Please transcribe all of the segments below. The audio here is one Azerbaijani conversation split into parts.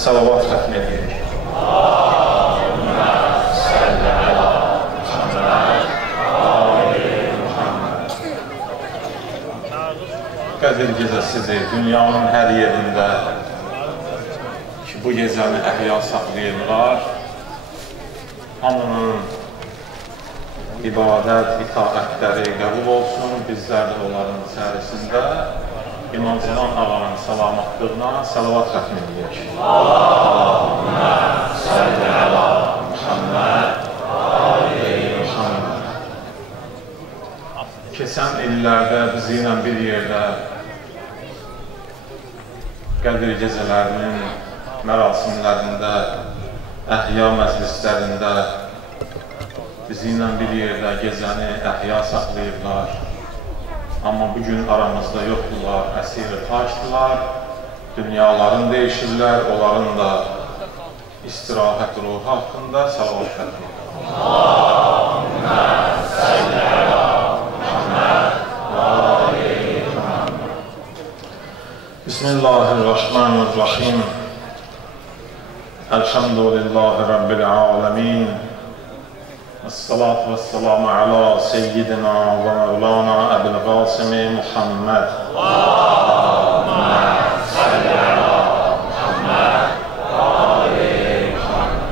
salavat xətm edirik. Qədir gecəsidir, dünyanın hər yerində ki, bu gecəni əhya saxlayırlar. Hamının ibadət, itaətləri qəbul olsun, bizlər də onların içərisində İmam Sinan ağanın salamatlığına salavat xətm edirik. Allahümmə səlli əla Muhamməd Keçən illərdə bizi ilə bir yerdə Qədir gecələrinin mərasimlərində, əhya məclislərində bizi ilə bir yerdə gecəni əhya saxlayırlar. Amma bugün aramızda yoxdurlar, əsir taşdılar, dünyalarını dəyişirlər, onların da istirahət ruhu haqqında salavat xətm edir. Allahümmə səlli əla Bismillahirrahmanirrahim. Elhamdülillahi Rabbil alemin. Esselatu vesselamu ala seyyidina ve mevlana Ebil Qasimi Muhammed. Allahümme salli ala Muhammed ve ali Muhammed.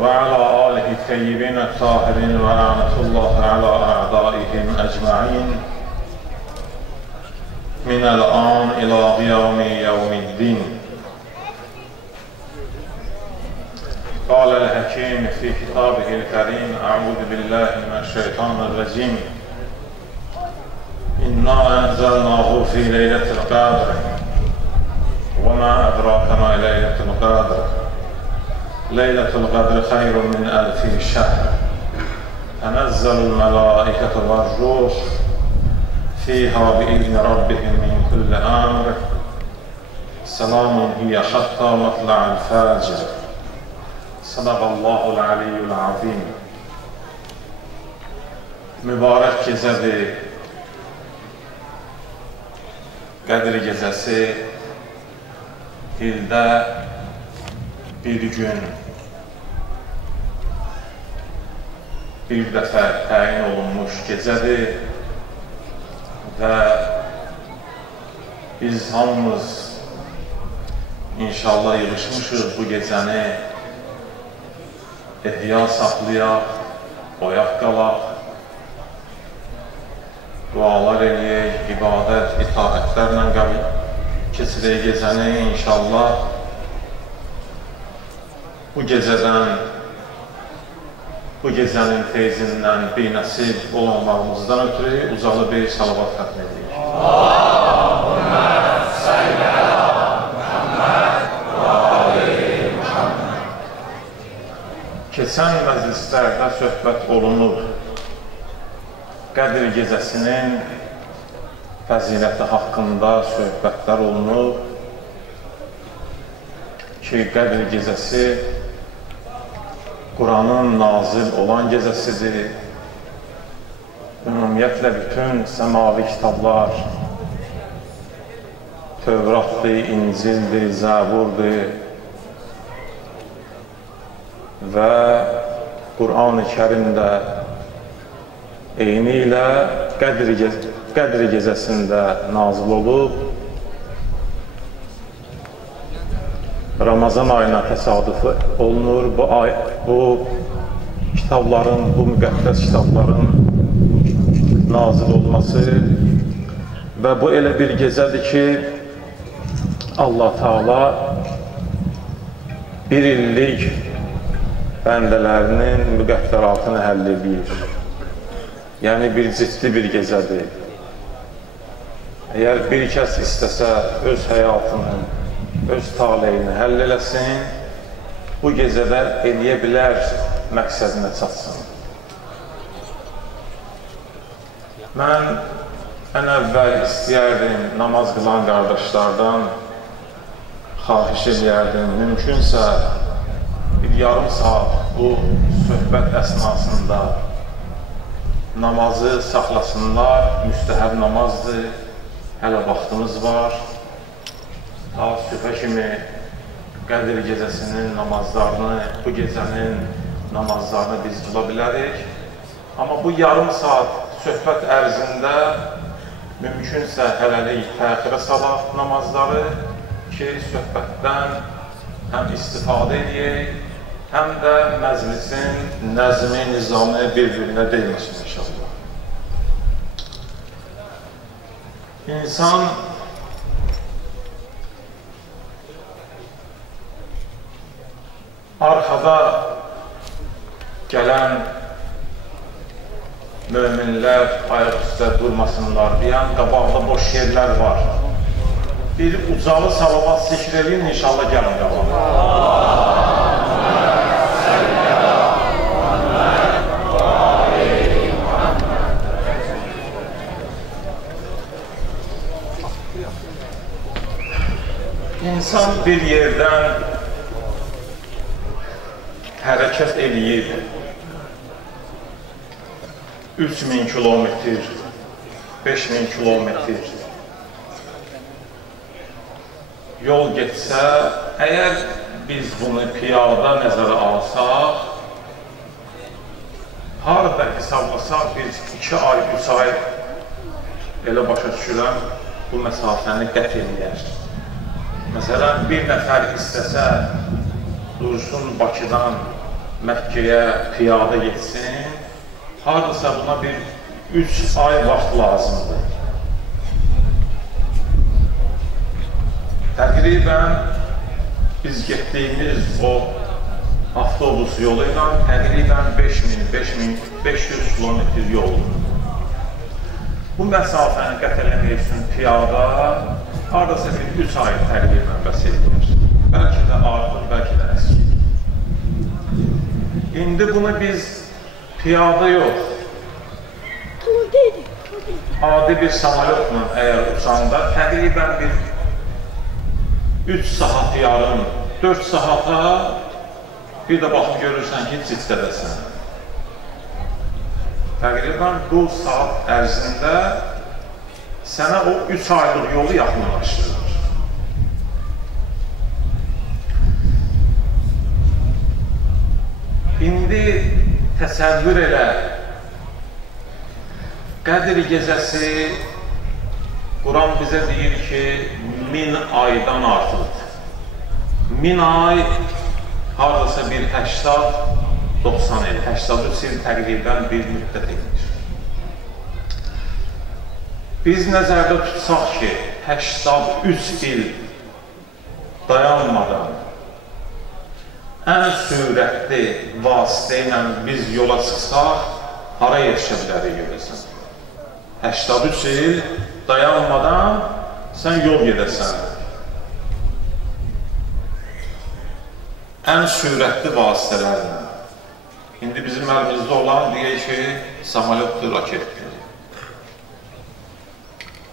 Ve ala alihi teyyibine tahirin ve rahmetullahi ala a'daihim ecma'in. من الآن إلى قيام يوم الدين. قال الحكيم في كتابه الكريم أعوذ بالله من الشيطان الرجيم إنا أنزلناه في ليلة القدر وما أدراك ما ليلة القدر ليلة القدر خير من ألف شهر تنزل الملائكة والروح فيها بإذن ربهم من كل أمر سلام هي حتى مطلع الفجر صدق الله العلي العظيم. Mübarək gecədir, Qədir gecəsi ildə bir gün, bir dəfə təyin olunmuş gecədir. Və biz hamımız inşallah yığışmışıq bu gecəni ehya saxlayaq, oyaq qalaq, dualar eləyək, ibadət, itaətlərlə keçirək gecəni inşallah. Bu gecənin feyzindən bir nəsib olmamızdan ötürü ucalı bir salavat xətm edirik. Allahümmə səlli əla Muhamməd və ali Muhamməd. Keçən məclislərdə söhbət olunur. Qədir gecəsinin fəziləti haqqında söhbətlər olunur ki, Qədir gecəsi Quranın nazil olan gecəsidir. Ümumiyyətlə bütün səmavi kitablar, Tövratdır, İncildir, Zəburdur və Quran-ı Kərimdə eyni ilə Qədir gecəsində nazil olub. Ramazan ayına təsadüf olunur. Bu kitabların, bu müqəddəs kitabların nazil olması və bu elə bir gecədir ki, Allah Teala bir illik bəndələrinin müqəddəratını həll edir. Yəni bir ciddi bir gecədir. Əgər bir kəs istəsə öz həyatını, öz taleyini həll eləsin, bu gecədə eləyə bilər, məqsədinə çatsın. Mən ən əvvəl istəyərdim, namaz qılan qardaşlardan xahiş edərdim, mümkünsə bir yarım saat bu söhbət əsnasında namazı saxlasınlar, müstəhəb namazdır, hələ vaxtımız var. Ta sübhə kimi Qədir gecəsinin namazlarını, bu gecənin namazlarını biz qıla bilərik. Amma bu yarım saat söhbət ərzində mümkünsə hələlik təxirə salaq namazları ki, söhbətdən həm istifadə edək, həm də məclisin nəzmi, nizamı bir-birinə deyməsin inşallah. İnsan arxada gələn möminlər ayaq üstə durmasınlar deyən qabaqda boş yerlər var. Bir ucalı salavat zikr edin, inşallah gəlin qabağa. İnsan bir yerdən hərəkət eləyir. 3000 kilometr, 5000 kilometr yol getsə, əgər biz bunu piyada nəzərə alsaq, harada hesablasaq, biz 2 ay, 3 ay elə başa düşürəm, bu məsafəni qət eləyər. Məsələn, bir nəfər istəsə, dursun Bakıdan Məkkəyə piyada getsin, haradasa buna bir 3 ay vaxt lazımdır. Təqribən biz getdiyimiz o avtobus yolu ilə təqribən 5500 kilometr yoldur. Bu məsafəni qət eləmək üçün piyada haradasa bir 3 ay təqribən bəs edilir. Bəlkə də artıq, bəlkə də əskik. İndi bunu biz piyada yox, adi bir samolyotla əgər uçanda təqribən bir 3 saat yarım, 4 saata bir də baxıb görürsən ki, cidqədəsən. Təqribən bu saat ərzində sənə o 3 aylıq yolu yaxınlaşdırır. İndi təsəvvür elə, Qədir gecəsi Quran bizə deyir ki, 1000 aydan artıqdır. 1000 ay haradasa bir 80-90 il, 83 il təqribən bir müddət edilir. Biz nəzərdə tutsaq ki, 83 il dayanmadan ən sürətli vasitə ilə biz yola çıxsaq, hara yetişə bilərik görəsən? 83 il dayanmadan sən yol gedəsən. Ən sürətli vasitələrlə. İndi bizim əlimizdə olan deyək ki, samolyotdur, raketdir.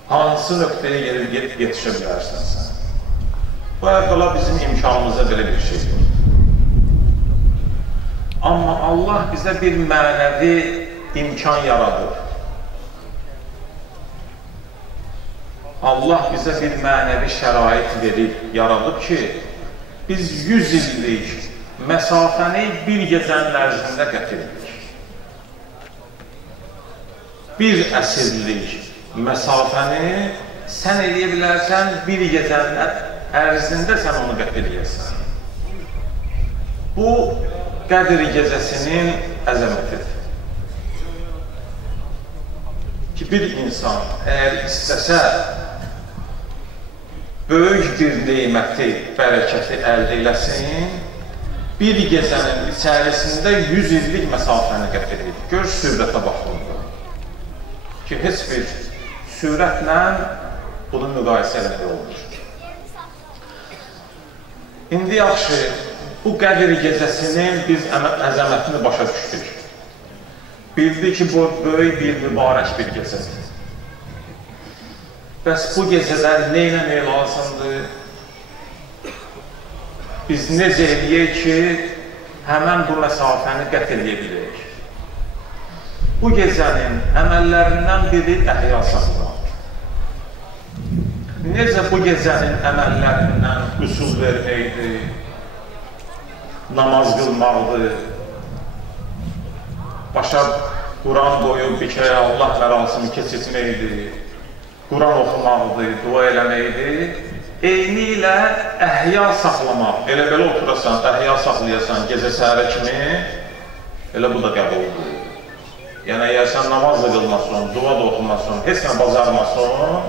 Hansı nöqtəyə gedib yetişə bilərsən sən? Bu əvvəla bizim imkanımıza belə bir şey yox. Amma Allah bizə bir mənəvi imkan yaradır. Allah bizə bir mənəvi şərait verib, yaradıb ki, biz 100 illik məsafəni bir gecənin ərzində qət edirik. Bir əsrlik məsafəni sən eləyə bilərsən, bir gecənin ərzində sən onu qət edəyəsən. Bu, Qədir gecəsinin əzəmətidir. Ki, bir insan əgər istəsə, böyük bir neyməti, bərəkəti əldə eləsin, bir gecənin içərisində 100 illik məsafəni qət edir. Gör, sürətə baxımda. Ki, heç bir sürətlə bunu müqayisə eləmək olmur. İndi yaxşı, bu Qədir gecəsinin biz əzəmətini başa düşdük. Bildik ki, bu böyük bir mübarək bir gecədir. Bəs bu gecədən nə eləmək lazımdır? Biz necə eləyək ki, həmən bu məsafəni qət edə bilək? Bu gecənin əməllərindən biri əhya saxlamaq. Necə bu gecənin əməllərindən üsul verməkdir? namaz qılmaqdır, başa Quran qoyub bir kere Allah mərasimi keçirməkdir, Quran oxumaqdır, dua eləməkdir. Eyni ilə əhya saxlamaq, elə belə oturasan, əhya saxlayasan gecə səhərə kimi, elə bu da qəbuldur. Yəni, əgər sən namaz da qılmasın, dua da oxumasın, heç nə bacarmasın,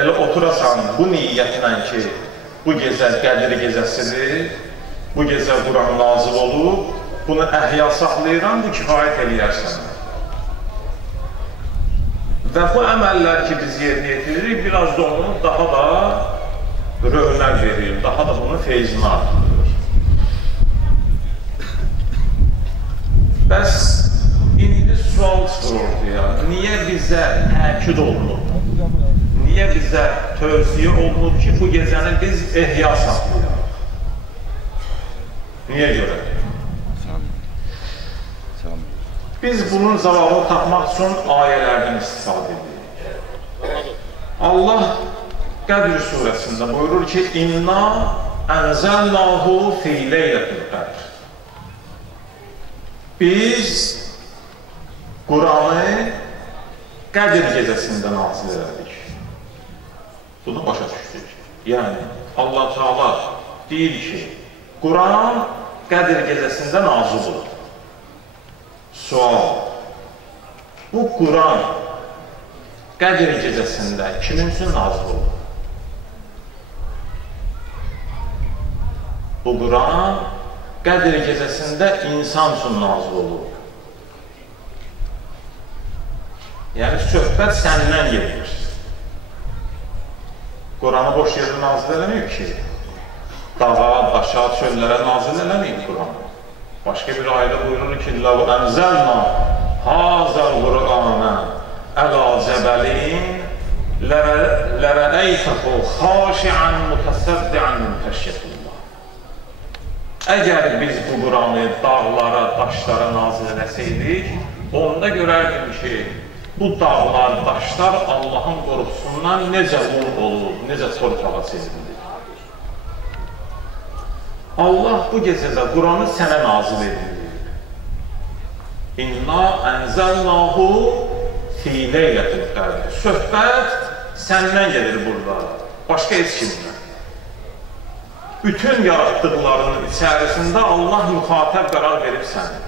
elə oturasan bu niyyətlə ki, bu gecə Qədir gecəsidir, bu gecə Quran nazil olub, bunu əhya saxlayıram, bu kifayət eləyərsən. Və bu əməllər ki, biz yerinə yetiririk, biraz da onu daha da rövnək verir, daha da bunun feyzini artırır. Bəs, indi sual çıxır ortaya, niyə bizə təkid olunub? Niyə bizə tövsiyə olunub ki, bu gecəni biz ehya saxlayaq? Niyə görə? Biz bunun cavabını tapmaq üçün ayələrdən istifadə edirik. Allah Qədr surəsində buyurur ki, İnna ənzəlnahu fi leylətil qədr. Biz Quranı Qədr gecəsində nazil elədik. Bunu başa düşdük. Yəni, Allah Teala deyir ki, Quran Qədr gecəsində nazil olur. Sual, bu Quran Qədr gecəsində kimin üçün nazil olur? Bu Quran Qədr gecəsində insan üçün nazil olur. Yəni, söhbət səndən gedir. Quranı boş yerdə nazil eləməyib ki, dağa, daşa, çöllərə nazil eləməyib Quran. Başqa bir ayda buyurur ki, لَوْ أَنْزَلْنَا هَذَا الْقُرْآنَ عَلَى جَبَلٍ لَرَأَيْتَهُ خَاشِعًا مُتَصَدِّعًا مِنْ خَشْيَةِ اللّٰهِ. Əgər biz bu Quranı dağlara, daşlara nazil eləsəydik, onda görərdim ki, bu dağlar, daşlar Allahın qorxusundan necə olur, necə torpağa çevrilir. Allah bu gecədə Quranı sənə nazil edir. İnna ənzəlnahu fi leylətil qədr. Söhbət səndən gedir burada, başqa heç kimdən. Bütün yaratdıqlarının içərisində Allah müxatəb qərar verib səni.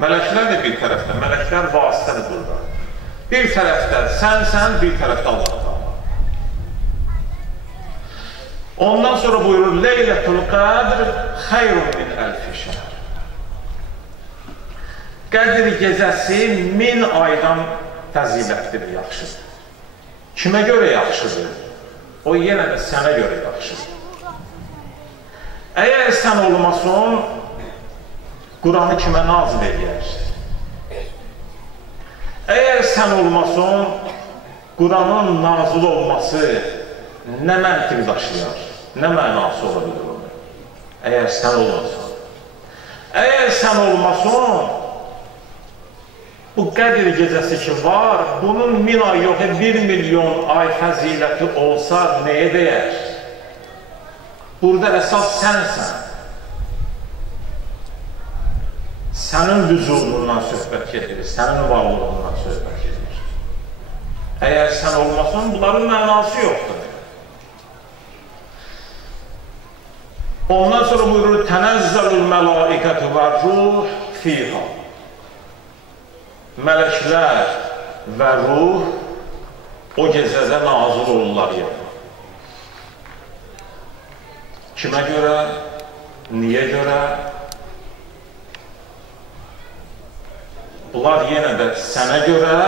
Mələklər də bir tərəfdə, mələklər vasitədir burada. Bir tərəfdə sənsən, bir tərəfdə Allah'dan. Ondan sonra buyurur, Leylətul Qədr xeyrun min əlfi şəhr. Qədr gecəsi 1000 aydan fəzilətdir, yaxşıdır. Kimə görə yaxşıdır? O yenə də sənə görə yaxşıdır. Əgər sən olmasın, Quranı kimə nazil edərsən? Əgər sən olmasın, Quranın nazil olması nə məntiq daşıyar, nə mənası ola bilir onu? Əgər sən olmasın. Əgər sən olmasın, bu Qədr gecəsi ki var, bunun 1000 ay yox, 1 milyon ay fəziləti olsa nəyə deyər? Burada əsas sənsən. Sənin vücudundan söhbət gedir, sənin varlığından söhbət gedir. Əgər sən olmasın, bunların mənası yoxdur. Ondan sonra buyurur, Tənəzzəlul mələikətü və ruh fiyha. Mələklər və ruh o gecədə nazil olurlar yəni. Kimə görə, niyə görə? Bunlar yenə də sənə görə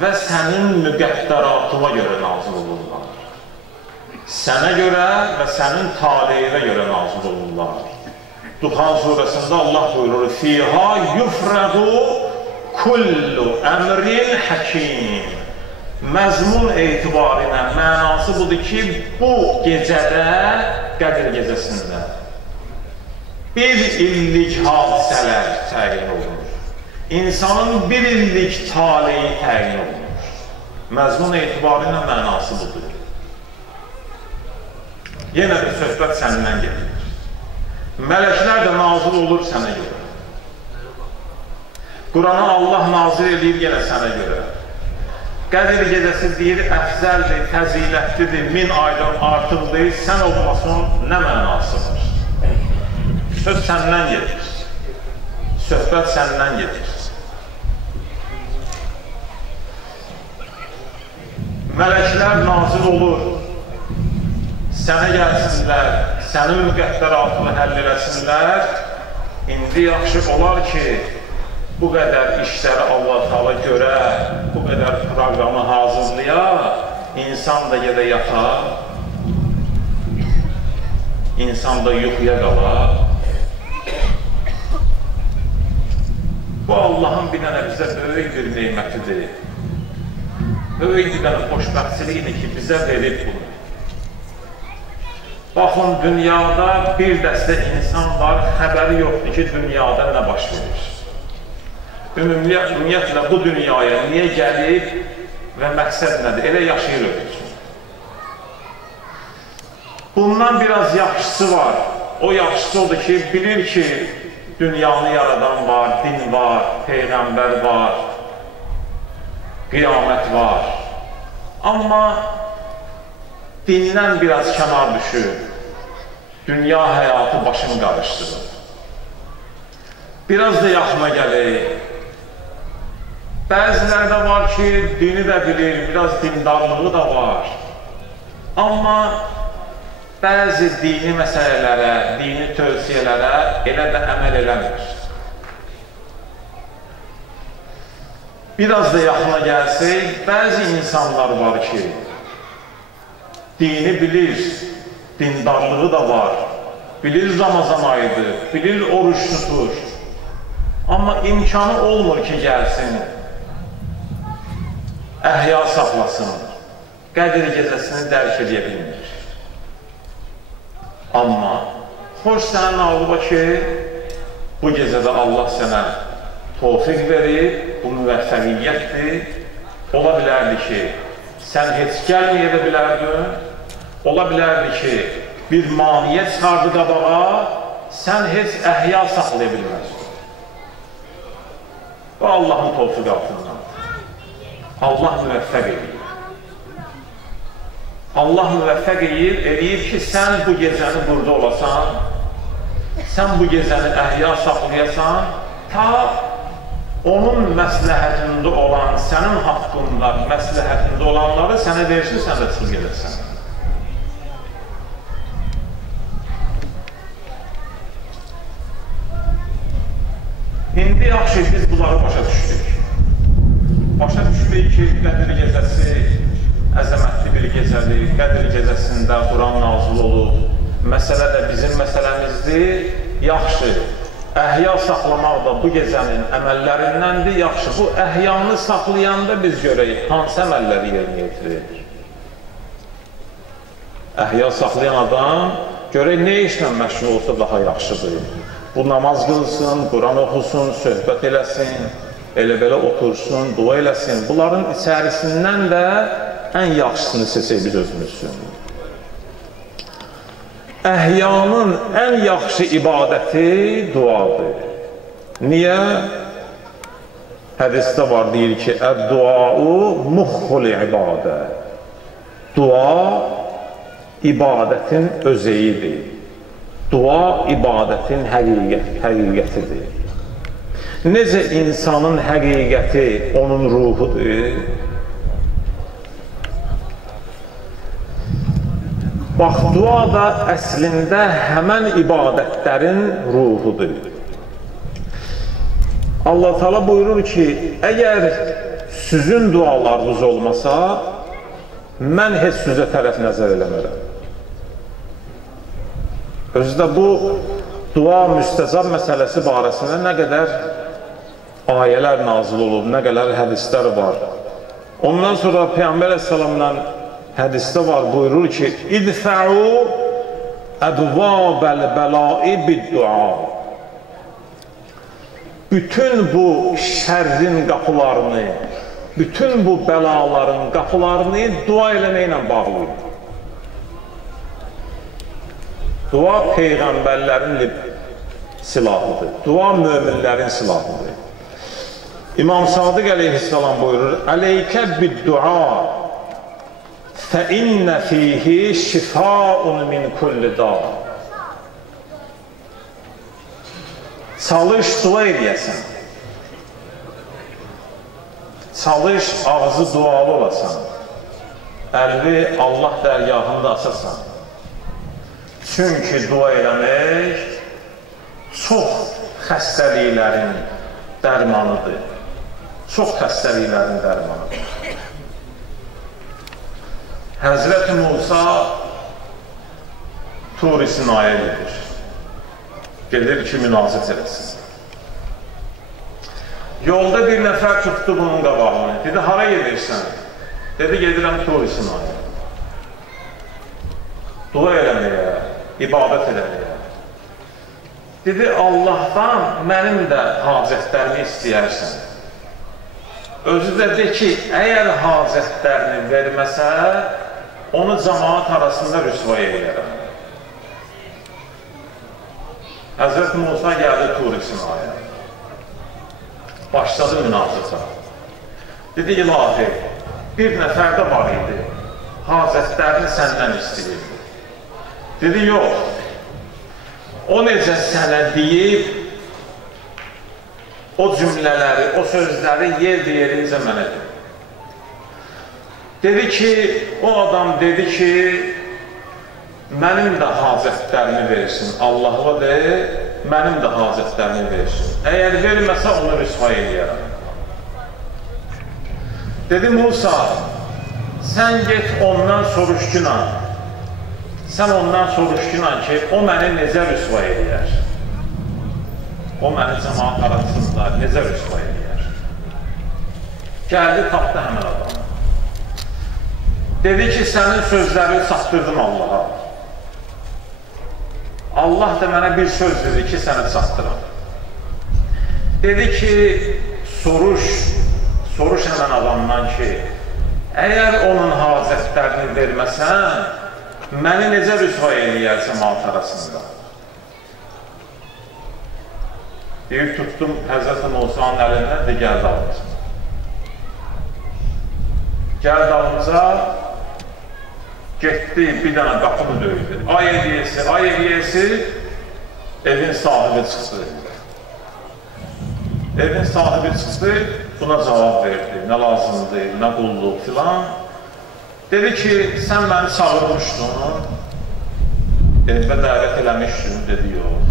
və sənin müqəddəratına görə nazil olurlar. Sənə görə və sənin taleyinə görə nazil olurlar. Duhan surəsində Allah buyurur, Fiyha yufrəqu kullu əmrin həkim. Məzmun etibarına mənası budur ki, bu gecədə, Qədr gecəsində bir illik hadisələr təyin olunur. İnsanın bir illik taleyi təyin olunur. Məzmun etibarına mənası budur. Yenə bir söhbət səndən gedir. Mələklər də nazil olur sənə görə. Quranı Allah nazil edir yenə sənə görə. Qədir gecəsi deyir, əfzəldir, fəzilətlidir, 1000 aydan artıqdır, sən olmasının nə mənası var? Söz səndən gedir. Söhbət səndən gedir. Mələklər nazil olur, sənə gəlsinlər, sənin müqəddəratını həll eləsinlər. İndi yaxşı olar ki, bu qədər işləri Allah-Taala görə, bu qədər proqramı hazırlaya, insan da gedə yata, insan da yuxuya qala. Bu Allahın bir dənə bizə böyük bir neymətidir. Böyük bir dənə xoşbəxtçiliyidir ki, bizə verib bunu. Baxın, dünyada bir dəstə insan var, xəbəri yoxdur ki, dünyada nə baş verir. Ümumiyyətlə, bu dünyaya niyə gəlib və məqsəd nədir? Elə yaşayır ödür. Bundan biraz yaxşısı var. O yaxşısı odur ki, bilir ki, dünyanı yaradan var, din var, peyğəmbər var, qiyamət var. Amma dindən biraz kənar düşür, dünya həyatı başını qarışdırır. Biraz da yaxına gəlir. Bəzilərdə var ki, dini də bilir, biraz dindarlığı da var. Amma bəzi dini məsələlərə, dini tövsiyələrə elə də əməl eləmir. Biraz da yaxına gəlsək, bəzi insanlar var ki, dini bilir, dindarlığı da var, bilir Ramazan ayıdır, bilir oruç tutur. Amma imkanı olmur ki, gəlsin, əhya saxlasın, Qədir gecəsini dərk edə bilmir. Amma xoş sənin ağlıba ki, bu gecədə Allah sənə tövfiq verir, bu müvəffəqiyyətdir. Ola bilərdi ki, sən heç gəlməyə də bilərdin, ola bilərdi ki, bir maniyə çıxardı qabağa, sən heç əhya saxlaya bilməzdin. Bu Allahın tövfiq altından. Allah müvəffəq edir. Allah müvəffəq edir ki, sən bu gecəni burada olasan, sən bu gecəni əhya saxlayasan, ta onun məsləhətində olan, sənin haqqında məsləhətində olanları sənə versin, sən də çıxıb gedərsən. İndi yaxşı, biz bunları başa düşdük. Başa düşdük ki, Qədir gecəsi əzəmətli bir gecədir. Qədir gecəsində Quran nazil olub. Məsələ də bizim məsələmizdir. Yaxşı, əhya saxlamaq da bu gecənin əməllərindəndir. Yaxşı, bu əhyanı saxlayanda biz görək, hansı əməlləri yerinə yetirir? Əhya saxlayan adam görək, nə işlə məşğul olsa daha yaxşıdır. Bu namaz qılsın, Quran oxusun, söhbət eləsin, elə-belə otursun, dua eləsin. Bunların içərisindən də ən yaxşısını seçək biz özümüzsün. Əhyanın ən yaxşı ibadəti duadır. Niyə? Hədisdə var, deyir ki, əd-duau muxul ibadə. Dua ibadətin özəyidir. Dua ibadətin həqiqətidir. Necə insanın həqiqəti onun ruhudur? Bax, dua da əslində həmən ibadətlərin ruhudur. Allah-Teala buyurur ki, əgər sizin dualarınız olmasa, mən heç sizə tərəf nəzər eləmərəm. Özdə bu, dua müstəcab məsələsi barəsində nə qədər ayələr nazil olub, nə qədər hədislər var. Ondan sonra Peyğəmbər əleyhissalamdan hədisdə var, buyurur ki, İdfəu ədvabəl bəlai bid-dua. Bütün bu şərrin qapılarını, bütün bu bəlaların qapılarını dua eləməklə bağlayır. Dua Peyğəmbərlərin silahıdır. Dua möminlərin silahıdır. İmam Sadiq əleyhissalam buyurur, Əleykə bid-dua fə innə fihi şifaun min kulli da. Çalış, dua eləyəsən. Çalış, ağzı dualı olasan. Əlvi Allah dərgahında açasan. Çünki dua eləmək çox xəstəliklərin dərmanıdır. Çox xəstəliklərin dərmanıdır. Həzrəti Musa Tur-i Sinaya gedir. Gedir ki, münacət eləsin. Yolda bir nəfər tutdu bunun qabağını. Dedi, hara gedirsən? Dedi, gedirəm Tur-i Sinaya. Dua eləməyə, ibadət eləməyə. Dedi, Allahdan mənim də hacətlərimi istəyərsən. Özü də de ki, əgər hacətlərini verməsə, onu cəmaat arasında rüsvay edərəm. Həzrət Musa gəldi Tur-i Sinaya. Başladı münacata. Dedi, ilahi, bir nəfər də var idi, hacətlərini səndən istəyirdi. Dedi, yox. O necə sənə deyib, o cümlələri, o sözləri yer-yerincə mənə deyib. Dedi ki, o adam dedi ki, mənim də hacətlərimi versin. Allah'a de, mənim də hacətlərimi versin. Əgər verməsə, onu rüsva eləyərəm. Dedi, Musa, sən get ondan soruş günan. Sən ondan soruşdunan ki, o məni necə rüsva eləyər? O məni cəmaat arasında necə rüsva eləyər? Gəldi, tapdı həmən adamı. Dedi ki, sənin sözlərini çatdırdım Allaha. Allah da mənə bir söz dedi ki, səni çatdıram. Dedi ki, soruş həmən adamdan ki, əgər onun hacətlərini verməsən, məni necə rüsva eləyər cəmaat arasında? Deyib, tutdum Həzrəti Musanın əlindən də gəldi alınca. Gəldi alınca, getdi, bir dənə qapını döydü. Ay eləyəsi, evin sahibi çıxdı. Evin sahibi çıxdı, buna cavab verdi. Nə lazımdır, nə qulluq filan. Dedi ki, sən məni çağırmışdın, evə dəvət eləmişdin, dedi, yox.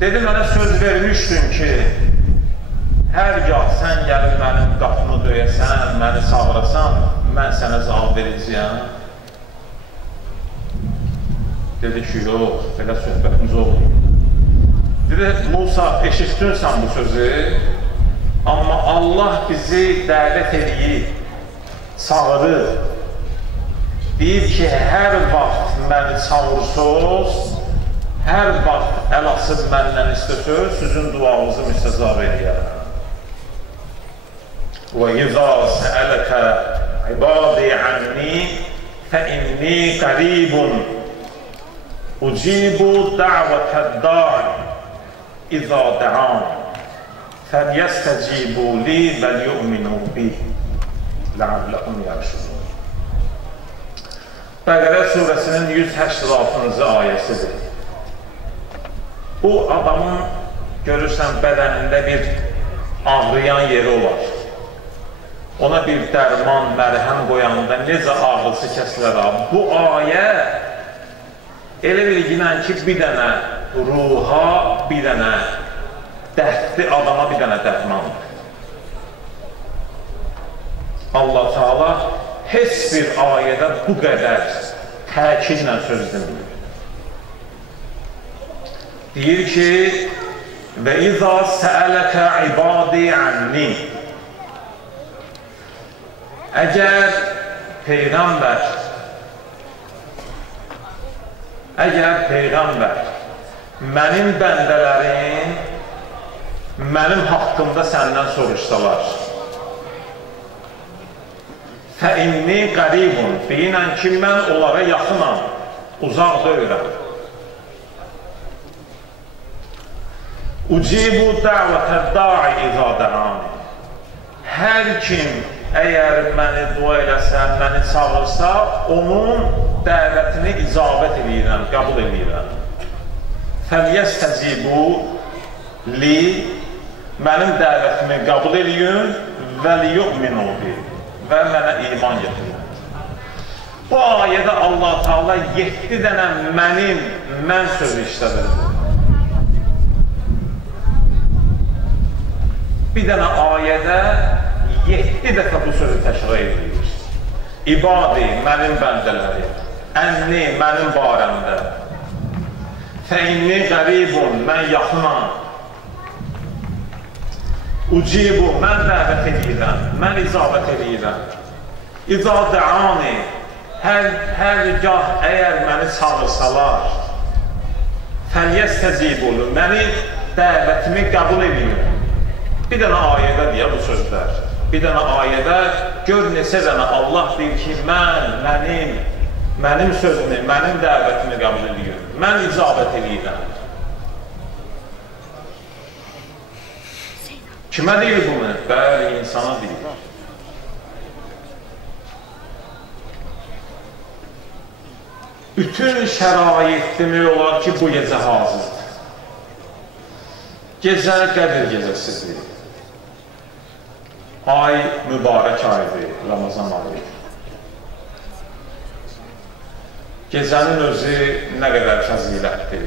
Dedi, mənə söz vermişdin ki, hər gah sən gəlib mənim qapımı döyəsən, məni çağırasan, mən sənə cavab verəcəyəm. Dedi ki, yox, belə söhbətimiz olmayıb. Dedi, Musa, eşitdin sən bu sözü, amma Allah bizi dəvət edəyib, çağırır, deyir ki, hər vaxt məni çağırsınız, hər vaxt əl açıb məndən istəsəz, sizin duanızı müstəcab edəyərəm. وَإِذَا سَأَلَكَ عِبَادِي عَنِّي فَإِنِّي قَرِيبٌ أُجِيبُ دَعْوَةَ الدَّاعِ إِذَا دَعَانِ فَلْيَسْتَجِيبُوا لِي وَلْيُؤْمِنُوا بِي لَعَلَّهُمْ يَرْشُدُونَ. Bəqərə surəsinin 186-cı ayəsidir. Bu adamın görürsən bədənində bir ağrıyan yeri olar. Ona bir dərman, mərhəm qoyanda necə ağrısı kəsilər. Bu ayə elə bilginən ki, bir dənə ruha, bir dənə dərdli adama bir dənə dərmandır. Allah Teala heç bir ayədə bu qədər təkidlə söz demir. Deyir ki, və izə səələkə ibadi ənni. Əgər Peyğəmbər mənim bəndələrim mənim haqqımda səndən soruşsalar, fəinni qəribun, deyinən ki, mən onlara yaxınam, uzaq deyirəm. Ucibu dəvətə da'i izə də'ani. Hər kim əgər məni dua eləsə, məni çağırsa, onun dəvətini icabət edirəm, qəbul edirəm. Fəlyəstəcibu li, mənim dəvətimi qəbul edin və liyu'minu bi, və mənə iman getirin. Bu ayədə Allah Teala 7 dənə mən sözü işlədir. Bir dənə ayədə 7 dəfə bu sözü təkrar edilir. İbadi, mənim bəndələri, ənni, mənim barəmdə, fəinni qəribun, mən yaxınam, ucibu, mən dəvət edirəm, mən icabət edirəm, icadəani, hər gah əgər məni çağırsalar, fəlyəstəcibulu, məni dəvətimi qəbul edirəm. Bir dənə ayədə deyə bu sözlər. Bir dənə ayədə gör neçə dənə Allah deyir ki, mənim sözümü, mənim dəvətimi qəbul edirəm. Mən icabət edirəm. Kimə deyir bunu? Bəli, insana deyir. Bütün şərait demək olar ki, bu gecə hazırdır. Gecə Qədir gecəsidir. Ay mübarək aydır, Ramazan ayı. Gecənin özü nə qədər fəzilətdir.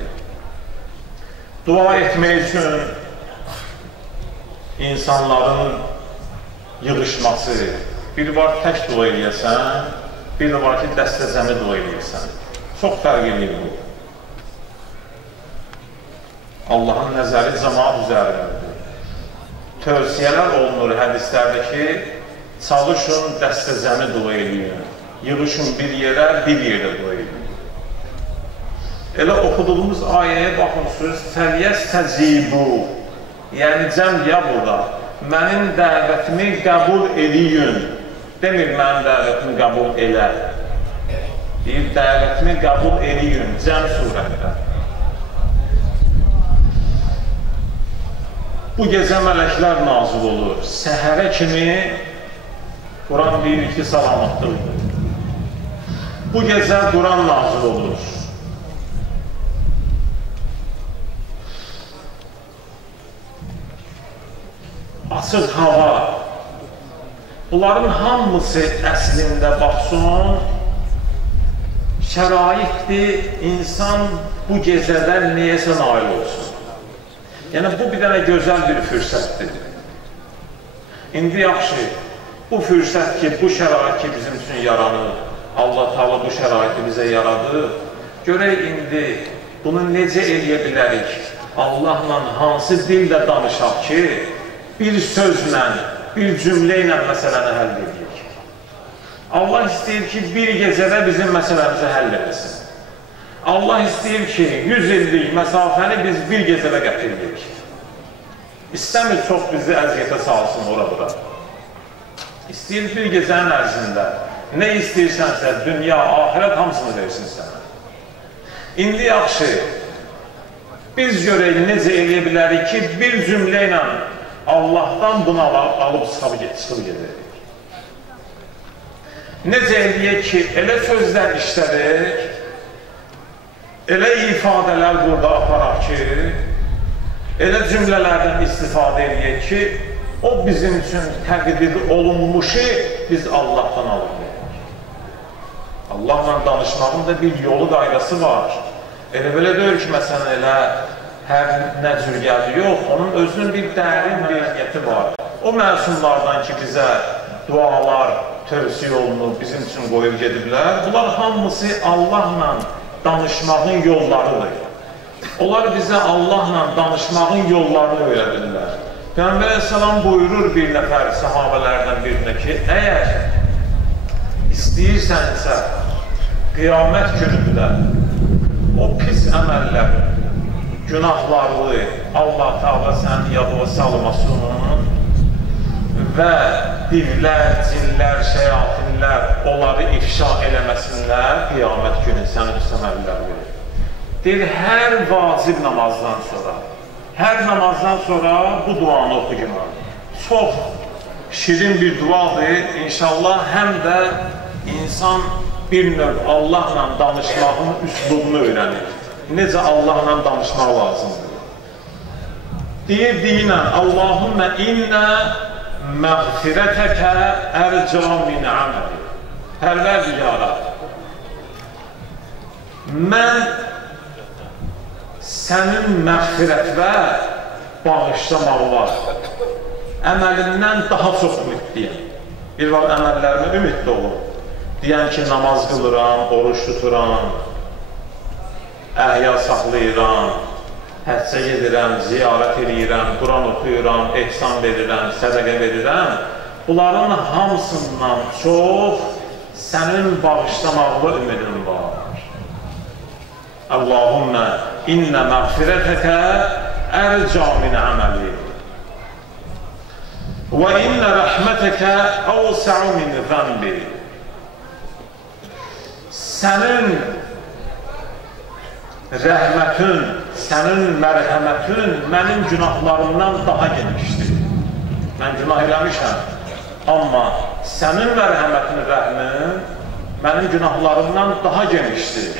Dua etmək üçün insanların yığışması, biri var tək dua eləyəsən, bir də var ki, dəstəcəmi dua eləyəsən. Çox fərq edir bu. Allahın nəzəri cəmaat üzərindədir. Tövsiyələr olunur hədislərdə ki, çalışın dəstəcəmi dua eləyin, yığışın bir yerdə dua eləyin. Elə oxuduğumuz ayəyə baxırsınız, fəlyəstəcibu, yəni cəm deyə burada, mənim dəvətimi qəbul eləyin, demir mənim dəvətimi qəbul elə, deyir dəvətimi qəbul eləyin, cəm surətdə. Bu gecə mələklər nazil olur. Səhərə kimi Quran deyir ki, salamatlıqdır. Bu gecə Quran nazil olur. Açıq hava. Bunların hamısı əslində baxsın, şəraitdir, insan bu gecədə neyəsə nail olsun. Yəni, bu bir dənə gözəl bir fürsətdir. İndi yaxşı, bu fürsət ki, bu şərait ki, bizim üçün yaranır, Allah Teala bu şəraiti bizə yaradır, görək indi bunu necə eləyə bilərik, Allahla hansı dillə danışaq ki, bir sözlə, bir cümlə ilə məsələni həll edək. Allah istəyir ki, bir gecədə bizim məsələmizi həll edesin. Allah istəyir ki, 100 illik məsafəni biz bir gecədə gətirdik. İstəmir çox bizi əziyyətə salsın ora-bura. İstəyir bir gecənin ərzində nə istəyirsənsə, dünya, ahirət hamısını versin sənə. İndi yaxşı, biz görək necə eləyə bilərik ki, bir cümlə ilə Allahdan bunu alıb çıxıb gedək. Necə eləyək ki, elə sözlər işlədik, elə ifadələr burada aparaq ki, elə cümlələrdən istifadə edək ki, o bizim üçün təqdir olunmuşu biz Allahdan alıb verik. Allahla danışmağın da bir yolu qaydası var. Elə belə deyir ki, məsələn, elə hər nə cür gəldi, yox, onun özünün bir dərin bir niyyəti var. O məsumlardan ki, bizə dualar tövsiyə olunur, bizim üçün qoyub gediblər, bunlar hamısı Allahla danışmağın yollarıdır. Onlar bizə Allahla danışmağın yollarını öyrədirlər. Peyğəmbər əleyhissalam buyurur bir nəfər sahabələrdən birinə ki, əgər istəyirsənsə qiyamət günündə o pis əməllər, günahlarlı Allah Teala sənin yadına salmasın və divlər, cinlər, şeyatinlər onları ifşa eləməsinlər, qiyamət günü səni pis əməllər verir. Deyir, hər vacib namazdan sonra, Hər namazdan sonra bu duanı oxuyun. Çox şirin bir duadır. İnşallah həm də insan bir növ Allahla danışmağın üslubunu öyrənir. Necə Allahla danışmaq lazımdır. Deyinə, Allahümmə innə məğfirətəkə ərca min əməli. Pərverdigara, mən sənin məğfirət və bağışlamağı əməlimdən daha çox ümidliyəm. Bir vaxt əməllərimə ümidli olur. Deyən ki, namaz qılıram, oruç tuturam, əhya saxlayıram, həccə gedirəm, ziyarət edirəm, Quran oxuyuram, ehsan verirəm, sədəqə verirəm. Bunların hamısından çox sənin bağışlamaqlı ümidim var. Allahümmə innə məğfirətəkə ərca min əməli və innə rəhmətəkə əvsəu min zəmbi. Sənin rəhmətin, sənin mərhəmətin mənim günahlarımdan daha genişdir. Mən günah eləmişəm, amma sənin mərhəmətin, rəhmin mənim günahlarımdan daha genişdir.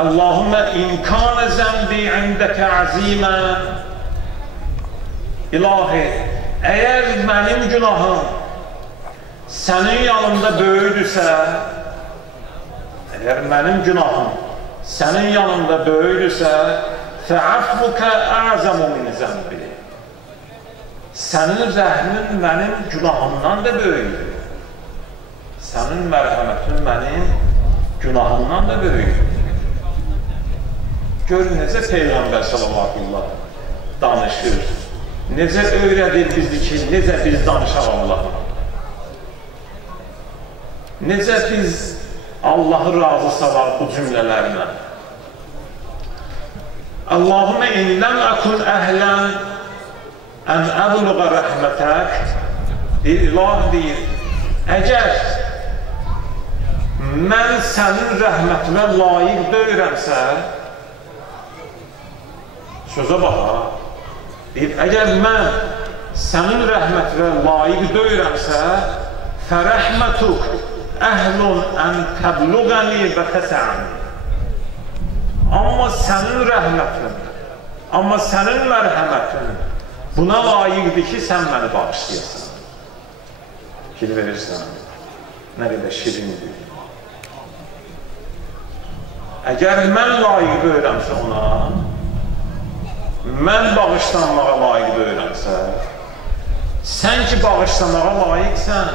Allahümmə inkânə zəmbi indəkə əzimən. İlahi, əgər mənim günahım sənin yanında böyüdürsə, əgər mənim günahım sənin yanında böyüdürsə, fəəfvukə əzəmu min zəmbi. Sənin rəhmin mənim günahımdan da böyüdür. Sənin mərhəmətin mənim günahımdan da böyüdür. Gör, necə Peyğəmbər sallallahu aleyhi ve sellem danışır. Necə öyrədir bizi ki, necə biz danışaq Allah'a. Necə biz Allah'ı razı salar bu cümlələrlə. Allahümmə innəm əkun əhlən ən əbluğa rəhmətək. İlah deyir, əgər mən sənin rəhmətinə layiq deyirəmsə, sözə baxa, deyir, əgər mən sənin rəhmətinə layiq deyirəmsə, fərəhmətuk əhlun ən təbluğəni və təsəni. Amma sənin rəhmətin, amma sənin mərhəmətin buna layiqdir ki, sən məni bağışlayasan. Fikir verirsən, nə qədər şirindir. Əgər mən layiq deyirəmsə ona, mən bağışlanmağa layiq deyirəmsə, sən ki bağışlamağa layiqsən,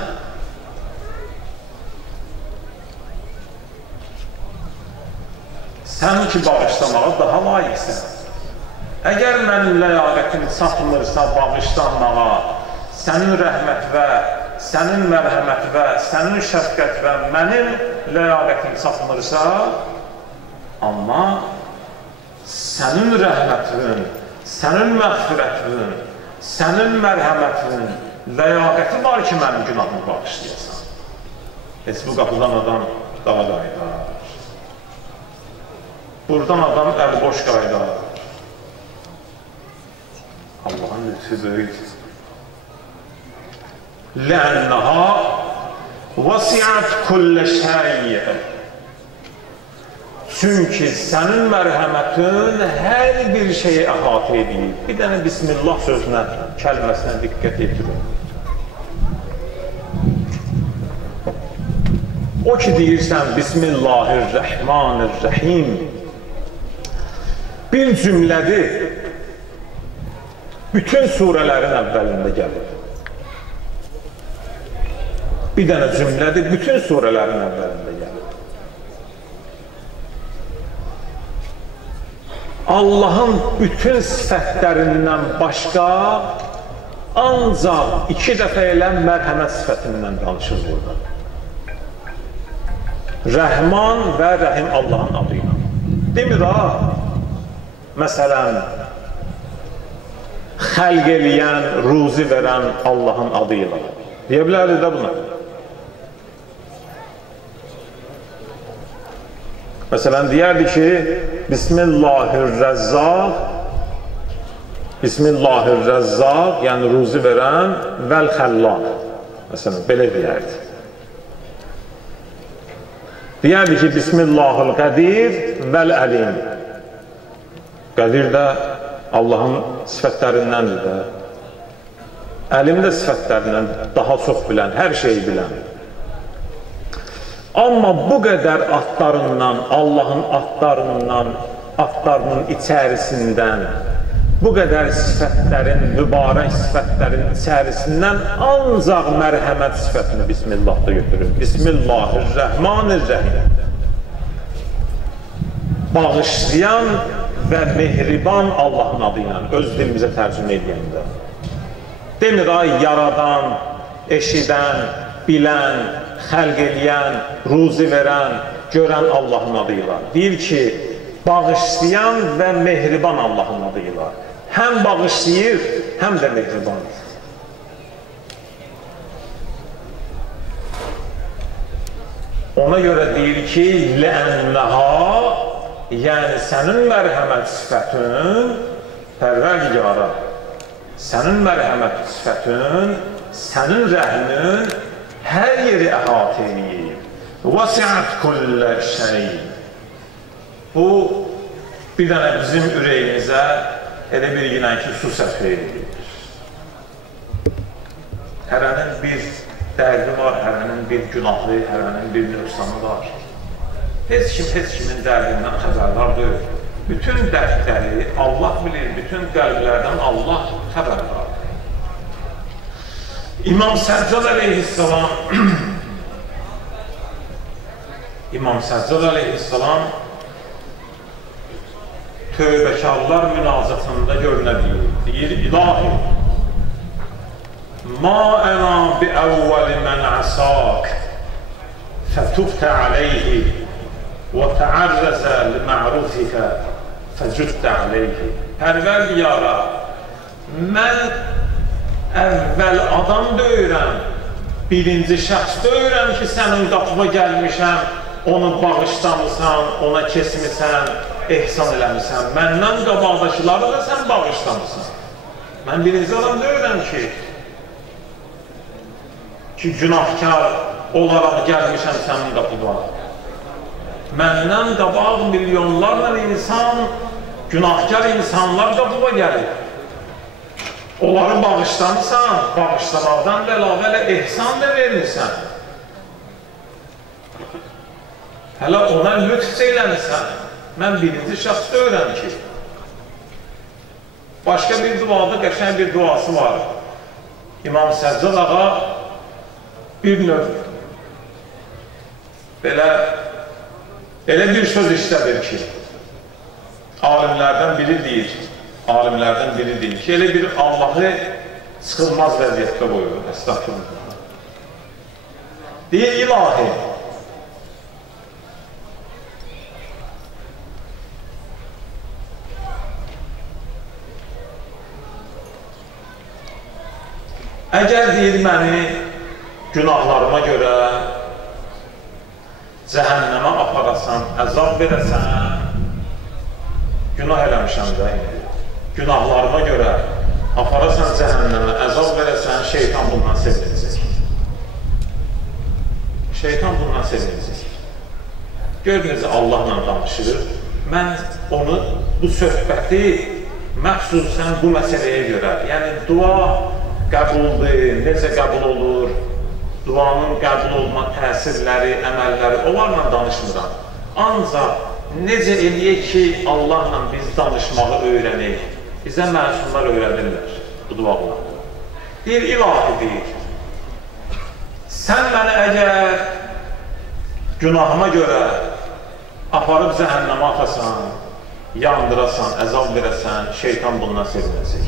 sən ki bağışlamağa daha layiqsən. Əgər mənim ləyaqətim çatmırsa bağışlanmağa, sənin rəhmət və sənin mərhəmət və sənin şəfqət və mənim ləyaqətim çatmırsa, amma sənin rəhmətin, sənin məğfirətin, sənin mərhəmətin ləyaqəti var ki, mənim günahımı bağışlayasan. Heç bu qapıdan adam daha qayıdar. Buradan adam əl-boş qaydar. Allah'ın lütfü böyükdür. Lə'nnəha vəsiət kullə şəyyə. Çünki sənin mərhəmətin hər bir şeyi əhatə edir. Bir dənə Bismillah sözünə, kəlməsinə diqqət etirin. O ki deyirsən Bismillahirrahmanirrahim, bir cümlədir, bütün surələrin əvvəlində gəlir. Bir dənə cümlədir, bütün surələrin əvvəlində gəlir. Allahın bütün sifətlərindən başqa ancaq 2 dəfə elə mərhəmət sifətindən danışır burada. Rəhman və Rəhim Allahın adıyla. Demir ha? Məsələn, xəlq eləyən, ruzi verən Allahın adıyla. Deyə bilərik də buna. Məsələn, deyərdi ki, Bismillahirrəzzaq Bismillahirrəzzaq, yəni ruzi verən, vəl-xəllaq. Məsələn, belə deyərdi. Deyərdi ki, Bismillahil-qədir vəl-əlim. Qədir də Allahın sifətlərindəndir də. Əlim də sifətlərindən daha çox bilən, hər şeyi bilən. Amma bu qədər adlarından, Allahın adlarının içərisindən, bu qədər sifətlərin, mübarək sifətlərin içərisindən ancaq mərhəmət sifətini Bismillah'da götürür. Bismillahirrahmanirrahim. Bağışlayan və mehriban Allahın adıyla öz dilimizə tərcümə edəndə. Demir, ay yaradan, eşidən, bilən, xəlq eləyən, ruzi verən, görən Allahın adıyla. Deyir ki, bağışlayan və mehriban Allahın adıyla. Həm bağışlayır, həm də mehribandır. Ona görə deyir ki, lənnəha, yəni sənin mərhəmət sifətin, Pərverdigara, sənin mərhəmət sifətin, sənin rəhmin hər yeri əhatə edir. Vəsiət kullə şey. Bu, bir dənə bizim ürəyimizə elə bir günən ki, su səfə edir. Hərənin bir dərdi var, hərənin bir günahı, hərənin bir nöqsanı var. Heç kimin dərdindən xəbərdar deyil. Bütün dərdləri Allah bilir, bütün qəlblərdən Allah xəbərdar. İmam Səccad əleyhissalam tövbəkarlar münacatında görünə bilir. Deyir, İlahi, ma ənə bi əvvəli mən əsaq fətubtə aleyhi və təərrəzə li-mə'rufikə fəcüddə aleyhi. Pərverdigara, mən əvvəl adam döyürəm, birinci şəxs döyürəm ki, sənin qapıma gəlmişəm, onu bağışlamısan, ona kesmisən, ehsan eləmişsən. Məndən qabaqdakiları da sən bağışlamısan. Mən birinci adam döyürəm ki, günahkar olaraq gəlmişəm sənin qapıma. Məndən qabaq milyonlarla insan, günahkar insanlar qapıma gəlir. Onları bağışlamısan, bağışlamaqdan da əlavə elə ehsan da vermirsən. Hələ ona lütf eləmirsən. Mən birinci şəxs döyürəm ki, başqa bir duada qəşəng bir duası var. İmam Səccad ağa bir növ belə bir söz işlədir ki, alimlərdən biri deyir ki, elə bir Allahı çıxılmaz vəziyyətdə qoyur, əstəğfirullah. Deyir, İlahi, əgər deyir məni günahlarıma görə cəhənnəmə aparasan, əzab verəsən, günah eləmişəm də indi. Günahlarıma görə aparasan cəhənnəmə, əzab verəsən, şeytan bundan sevinəcək. Şeytan bundan sevinəcək. Gör necə Allahla danışır. Mən onu, bu söhbəti məxsusən bu məsələyə görə, yəni dua qəbuldur, necə qəbul olur, duanın qəbul olma təsirləri, əməlləri, onlarla danışmıram. Ancaq necə eləyək ki, Allahla biz danışmağı öyrənək, bizə məsumlar öyrədirlər bu dualar. Deyir, İlahi deyir, sən məni əgər günahıma görə aparıb cəhənnəmə atasan, yandırasan, əzab verəsən, şeytan bundan sevinəcək.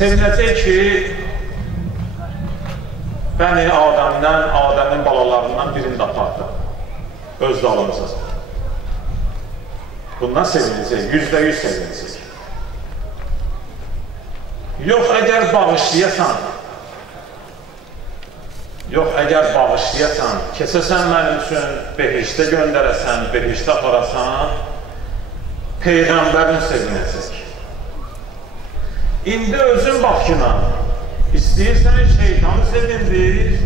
Sevinəcək ki, bəni Adəmdən, Adəmin balalarından birini də apardı. Öz dalımıza. Bundan sevinəcək, %100 sevinəcək. Yox, əgər bağışlayasan, kesəsən mənim üçün, behişdə göndərəsən, behişdə aparasan, Peyğəmbərin sevinəcək. İndi özün bakına, istəyirsən şeytanı sevindir,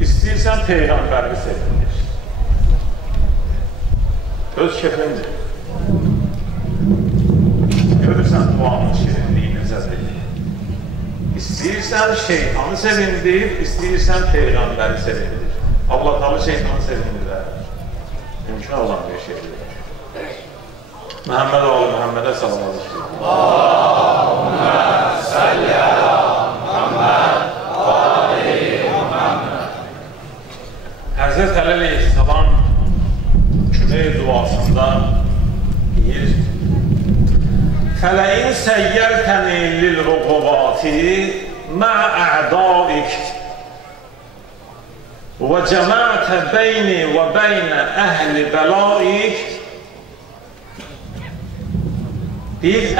istəyirsən Peyğəmbəri sevindir. Öz kefindir. Görürsən duanın şirinliyi necədir? İstəyirsən şeytanı sevindir, istəyirsən Peyğəmbəri sevindir. Allah Teala şeytanı sevindir. Mümkün olan bir şeydir. Məhəmməd oğlu Məhəmmədə salavat edir. Allahümmə salli ala Muhammed və aleyhi Muhammed. Həzrət Əli əleyhissalam Kümey duasında deyir: Fələin səyyərtəni lil-rububati mə'a'daik və cəmətə beyni və beynə əhli bəlaik. Deyir,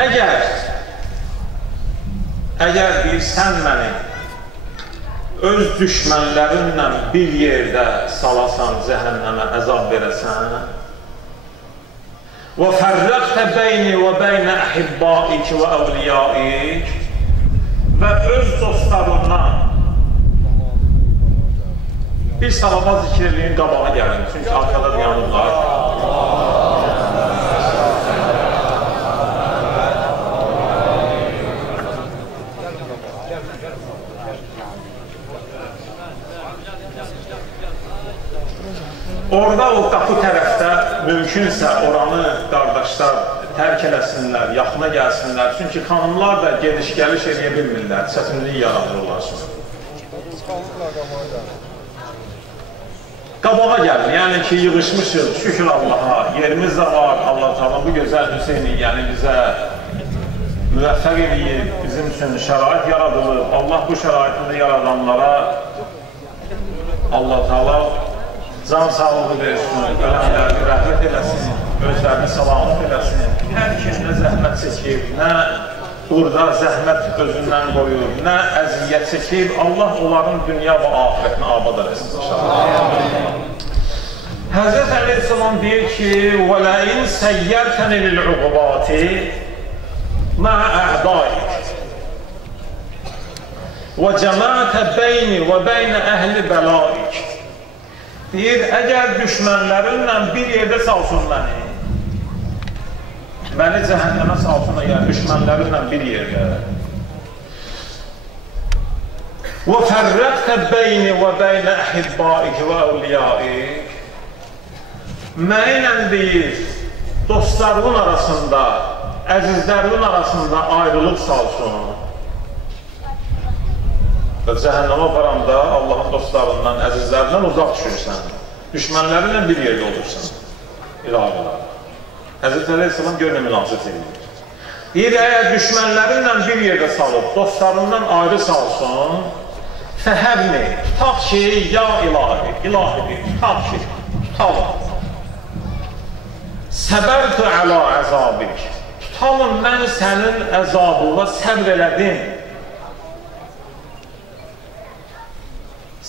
əgər bir sən məni öz düşmənlərinlə bir yerdə salasan, cəhənnəmə əzab verəsən və fərrəqtə beyni və beynə əhibbaik və əvliyaik və öz dostlarından bir salavat zikirliyin qabağa gəlin, çünki arkada dayanırlar. Orada o qapı tərəfdə mümkünsə oranı qardaşlar tərk eləsinlər, yaxına gəlsinlər. Çünki xanımlar da gediş-gəliş edə bilmirlər, çətinlik yaradırlar. Qabağa gəlin, yəni ki, yığışmışıq, şükür Allaha, yerimiz də var, Allah Teala bu gözəl Hüseyniyyəni bizə müvəffəq edib, bizim üçün şərait yaradılıb. Allah bu şəraitini yaradanlara Allah Teala can sağlığı versin, ölənlərini rəhmət eləsin, özlərini salamat eləsin. Hər kim nə zəhmət çəkib, nə burada zəhmət özündən qoyur, nə əziyyət çəkib, Allah onların dünya və ahirətini abad eləsin inşallah. Həzrət Əleyhisselam deyir ki, وَلَئِنْ سَيَّرْتَنِ لِلْعُقُبَاتِ مَعَ أَعْدَائِكَ وَجَمَعْتَ بَيْنِ وَبَيْنَ أَهْلِ بَلَائِكَ. Deyir, əgər düşmənlərinlə bir yerdə salsın məni cəhənnəmə salsın, əgər düşmənlərinlə bir yerdə. وَفَرَّقْتَ بَيْنِ وَبَيْنَ أَحِبَّائِكَ وَأَوْلِيَائِكَ. Mənimlə deyir, dostlarının arasında, əzizlərinin arasında ayrılıq salsın. Və cəhənnəmə aparanda Allahın dostlarından, əzizlərindən uzaq düşürsən, düşmənlərinlə bir yerdə olursan, ilahılar. Həzrət Əleyhisselam görünə münasibət edir. Deyir, əgər düşmənlərinlə bir yerdə salıb, dostlarından ayrı salsın, fəhəbni, tutaq ki, ya ilahi, ilahidir, tutaq ki, tutalım. Səbərtü əla əzabik, tutalım, mən sənin əzabına səbr elədim.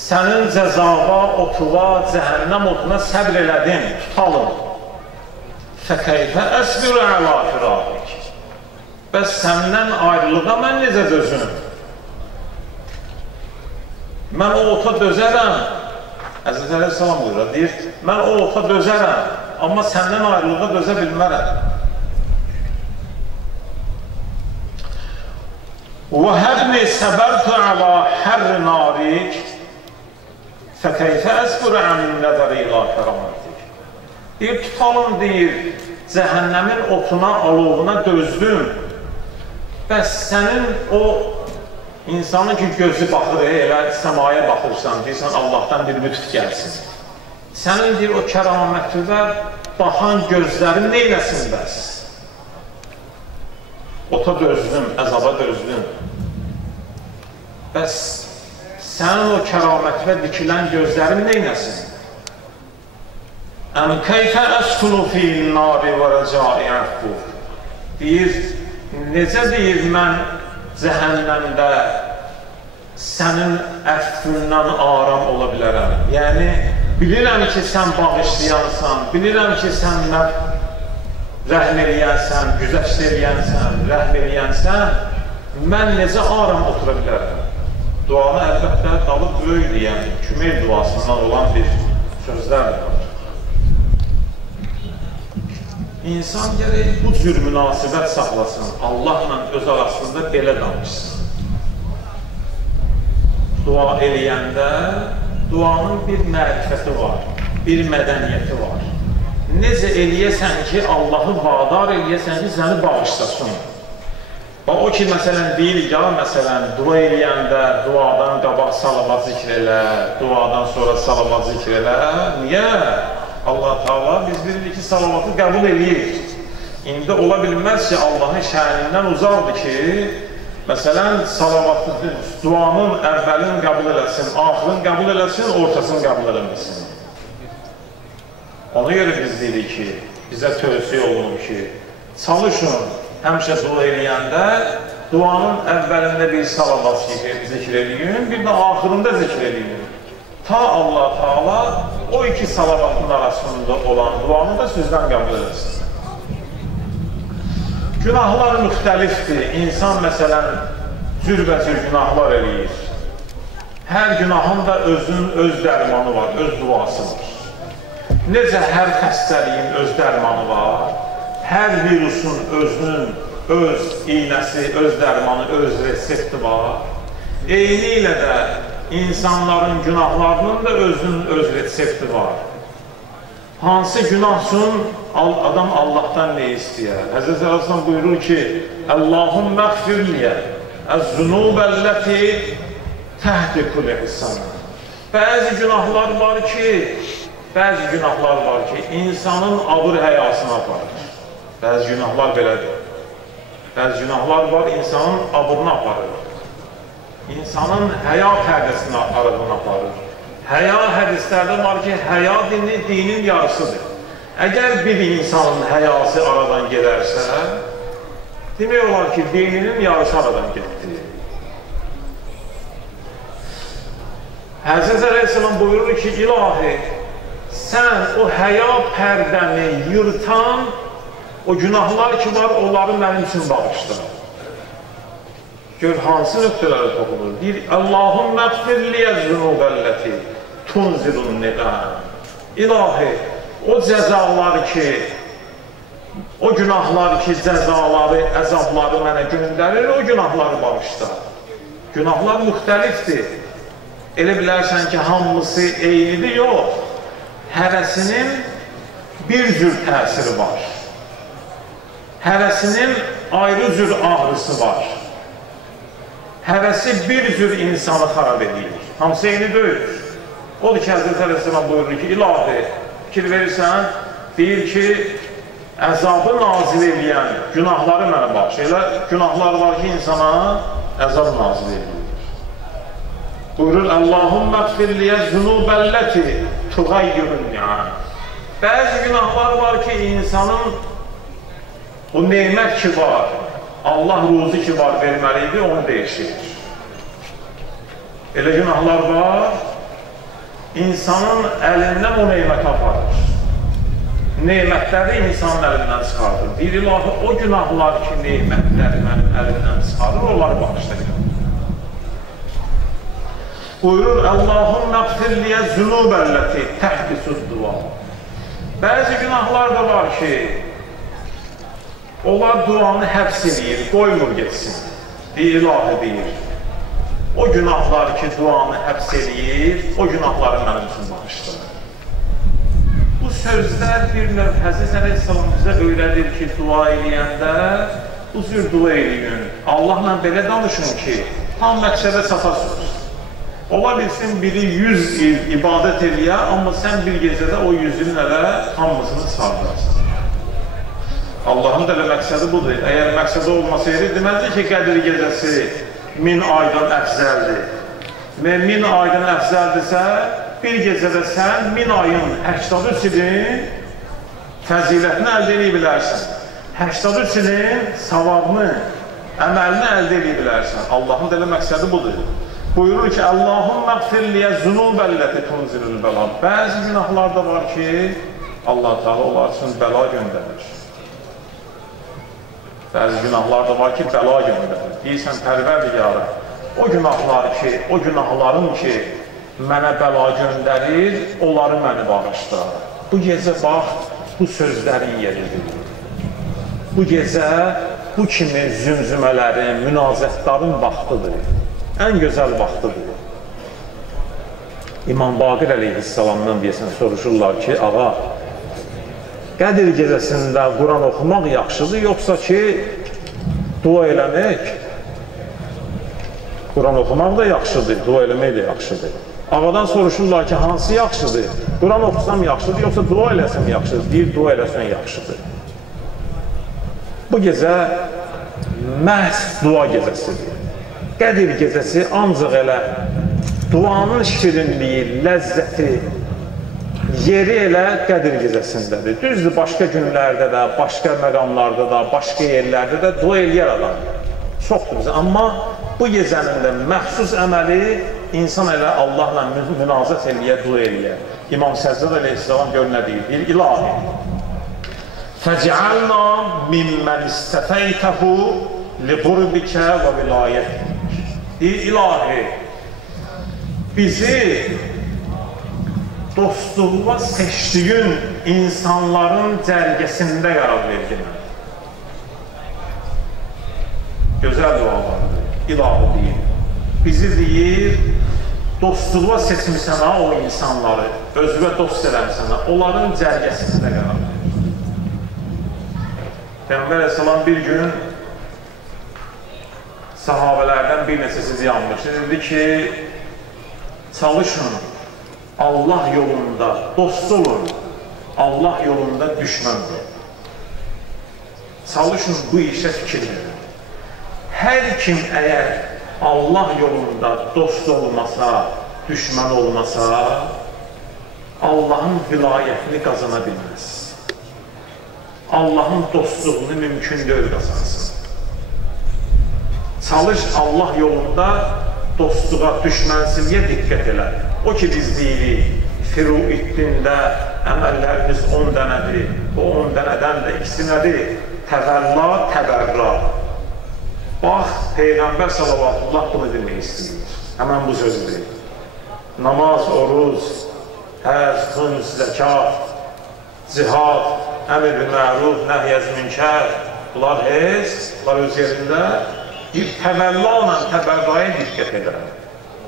Sənin cəzava, otuva, cəhənnəm otuna səbr elədin, tutalım. Fəkəyfə əsbir əla firabik. Bəs səndən ayrılığa mən necə dözüm? Mən o ota dözərəm. Həzrət Əleyhisselam buyurur, deyir, mən o ota dözərəm, amma səndən ayrılığa dözə bilmərəm. وَهَبْنِ سَبَرْتُ عَلَى حَرِّ نَارِكَ فَكَيْفَ أَسْبُرَ عَنِ النَّذَرِ إِلَى كَرَامَتِكَ. Deyir, tutalım, deyir, cəhənnəmin otuna, alovuna dözdüm. Bəs sənin o insanın ki, gözü baxır, elə səmaya baxırsan, deyirsən, Allahdan bir lütf gəlsin. Sənin, deyir, o kəramətüvə baxan gözlərin neyləsin bəs? Ota dözdüm, əzaba dözdüm. Bəs sənin o kəramətVə dikilən gözlərin neynəsin? Əm keyfə əskunu fil nari və rəcai əfquf. Deyir, necə deyir, mən cəhənnəmdə sənin əfqündən aram ola bilərəm. Yəni, bilirəm ki, sən bağışlayansan, bilirəm ki, sən rəhm eləyənsən, güzəşt eləyənsən, rəhm eləyənsən, mən necə aram otura bilərəm? Duanı əlbəttə dalıb böyük deyən, Kümeyl duasından olan bir sözlərdir. İnsan gərək bu cür münasibət saxlasın, Allahla öz arasında belə danışsın. Dua eləyəndə duanın bir mərifəti var, bir mədəniyyəti var. Necə eləyəsən ki, Allahı vadar eləyəsən ki, səni bağışlasın. O ki, məsələn, deyirik ya, məsələn, dua eləyəndə duadan qabaq salavat zikr elə, duadan sonra salavat zikr elə. Niyə? Allah-u Teala biz bilirik ki, salavatı qəbul eləyir. İndi ola bilməz ki, Allahın şənindən uzaqdır ki, məsələn, salavatı, duanın əvvəlin qəbul eləsin, axırın qəbul eləsin, ortasını qəbul eləməsin. Ona görə biz deyirik ki, bizə tövsiyə olunur ki, çalışın, həmişə dua eləyəndə duanın əvvəlində bir salavat zikr eləyin, bir də axırında zikr eləyin. Ta Allah-u Teala o iki salavatın arasında olan duanı da sizdən qəbul eləsin. Günahlar müxtəlifdir. İnsan, məsələn, cürbəcür günahlar eləyir. Hər günahın da özünün öz dərmanı var, öz duası var. Necə hər xəstəliyin öz dərmanı var, hər virusun özünün öz iynəsi, öz dərmanı, öz resepti var. Eyni ilə də insanların günahlarının da özünün öz resepti var. Hansı günah üçün adam Allahdan ne istəyər? Həzrəti Əsələm buyurur ki, Allahümmə əğfirliyə əz-zunubəlləti təhdi kulli hissana. Bəzi günahlar var ki, insanın abır həyasına aparır. Bəzi günahlar belədir. Bəzi günahlar var, insanın abırına aparır. İnsanın həya pərdəsini arasına aparır. Həya hədislərdə var ki, həya dinin yarısıdır. Əgər bir insanın həyası aradan gedərsə, demək olar ki, dininin yarısı aradan getdi. Həzrət Əleyhisselam buyurur ki, ilahi, sən o həya pərdəni yırtan, o günahlar ki var, onları mənim üçün bağışdır. Gör, hansı nöqtələri toxunur? Deyir, Allahümmə əğfirliyə zunubəlləti tunzilun niqəm. İlahi, o cəzalar ki, o günahlar ki, cəzaları, əzabları mənə göndərir, o günahları bağışda. Günahlar müxtəlifdir. Elə bilərsən ki, hamısı eynidir, yox. Həvəsinin bir cür təsiri var. Həvəsinin ayrı cür ağrısı var. Həvəsi bir cür insanı xarab edir. Hamısı eyni deyil. Odur ki, Həzrət Əleyhisselam buyurur ki, ilahi, fikir verirsən, deyir ki, əzabı nazil edən günahları mənə bağış. Elə günahlar var ki, insana əzab nazil edilir. Buyurur, Allahümmə əğfirliyə zunubəlləti tuğayyürün yəni. Bəzi günahlar var ki, insanın o neymət ki var, Allah ruzu ki var verməliydi, onu dəyişir. Elə günahlar var, insanın əlindən o neymət aparır. Neymətləri insanın əlindən çıxardır. Bir ilahi, o günahlar ki, neymətləri mənim əlindən çıxarır, onları bağışlayır. Buyurur, Allahümmə əğfirliyə zunubəlləti təhdisud dua. Bəzi günahlar da var ki, onlar duanı həbs edir, qoymur geçsin. Deyir, ilahi deyir. O günahlar ki, duanı həbs edir, o günahları mənim üçün bağışlayır. Bu sözlər bir növ Həzrət Əleyhisselam bizə öyrədir ki, dua eləyəndə bu cür dua eləyin. Allahla belə danışın ki, tam məqsədə çatasınız. Ola bilsin, biri 100 il ibadət eləyə, amma sən bir gecədə o 100 ilin ələ hamısını sardırsın. Allahın da məqsədi budur. Əgər məqsədi olmasaydı, deməzdi ki, Qədir gecəsi 1000 aydan əfzəldir. Və 1000 aydan əfzəldirsə, bir gecədə sən 1000 ayın 83 ilin fəzilətini əldə edə bilərsən. 83 ilin savabını, əməlini əldə edə bilərsən. Allahın da məqsədi budur. Buyurur ki, Allahümmə əğfirliyə zunubəlləti tunzilul bəla. Bəzi günahlar da var ki, Allah-u Teala onlar üçün bəla göndərir. Bəzi günahlar da var ki, bəla göndərir. Deyirsən, Pərverdigara, o günahların ki, mənə bəla göndərir, onları məni bağışla. Bu gecə bax, bu sözlərin yeridir. Bu gecə bu kimi zümzümələrin, münazətlərin vaxtıdır. Ən gözəl vaxtıdır. İmam Baqir əleyhissalamdan deyəsən soruşurlar ki, ağa, Qədir gecəsində Quran oxumaq yaxşıdır, yoxsa ki, dua eləmək? Quran oxumaq da yaxşıdır, dua eləmək də yaxşıdır. Ağadan soruşurlar ki, hansı yaxşıdır? Quran oxusam yaxşıdır, yoxsa dua eləsəm yaxşıdır? Deyir, dua eləsən yaxşıdır. Bu gecə məhz dua gecəsidir. Qədir gecəsi ancaq elə duanın şirinliyi, ləzzəti, yeri elə Qədir gecəsindədir. Düzdür, başqa günlərdə də, başqa məqamlarda da, başqa yerlərdə də dua eləyər adam. Çoxdur bizə. Amma bu gecənin də məxsus əməli insan elə Allahla münazət eləyə, dua eləyə. İmam Səccad əleyhissalam gör nə deyir? Deyir, İlahi, fəcəalna mimmən istəfəytəhu li qurbikə və vilayətik. Deyir, İlahi, bizi dostluğa seçdiyin insanların cərgəsində qərar verdin. Gözəl dualardır. İlahi deyir. Bizi deyir, dostluğa seçmişsən ha o insanları, özünə dost eləmişsən ha, onların cərgəsində qərar verir. Peyğəmbər əleyhissalam bir gün sahabələrdən bir neçəsi ziyanmışdı. Dedi ki, çalışın, Allah yolunda dost olun, Allah yolunda düşməndir. Çalışın, bu işə fikir verin. Hər kim əgər Allah yolunda dost olmasa, düşmən olmasa, Allahın vilayətini qazana bilməz. Allahın dostluğunu mümkün deyil qazansın. Çalış Allah yolunda dostluğa, düşmənsizliyə diqqət elə. O ki, biz deyirik, Firuiddində əməllərimiz 10 dənədir, o 10 dənədən də ikisi nədir? Təvəlla, təbərra. Bax, Peyğəmbər sallallahu bunu demək istəyir. Həmən bu sözdür. Namaz, oruz, həz, xüms, zəkat, cihad, əmr-bil-məruf, nəhy-əz-münkər, bunlar heç, bunlar öz yerində bir təvəlla ilə təbərraya diqqət edir.